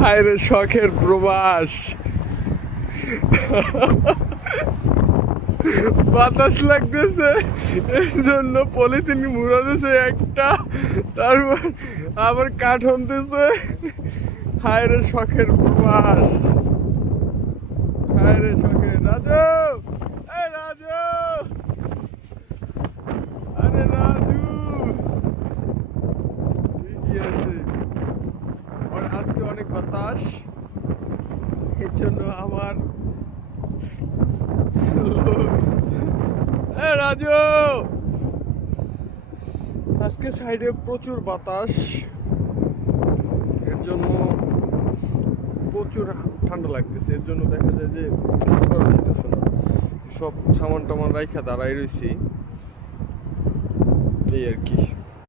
হায় রে শখের প্রবাস। বাতাস লাগতেছে, এর জন্য পলিথিন মুড়া দিয়েছে একটা, তারপর আবার কাঠ হনতেছে। হায় রে শখের প্রবাস, হায় রে শখের। রাজু, এই রাজু, আরে রাজু, ঠিকই আছে। আর আজকে অনেক বাতাস, এর জন্য আমার রাজু, আজকে সাইডে প্রচুর বাতাস, এর জন্য প্রচুর ঠান্ডা লাগতেছে। এর জন্য দেখা যায় যে কাজ করা যেতেছে না, সব সামান টামান রাইখা দাঁড়াই রয়েছি, এই আর কি।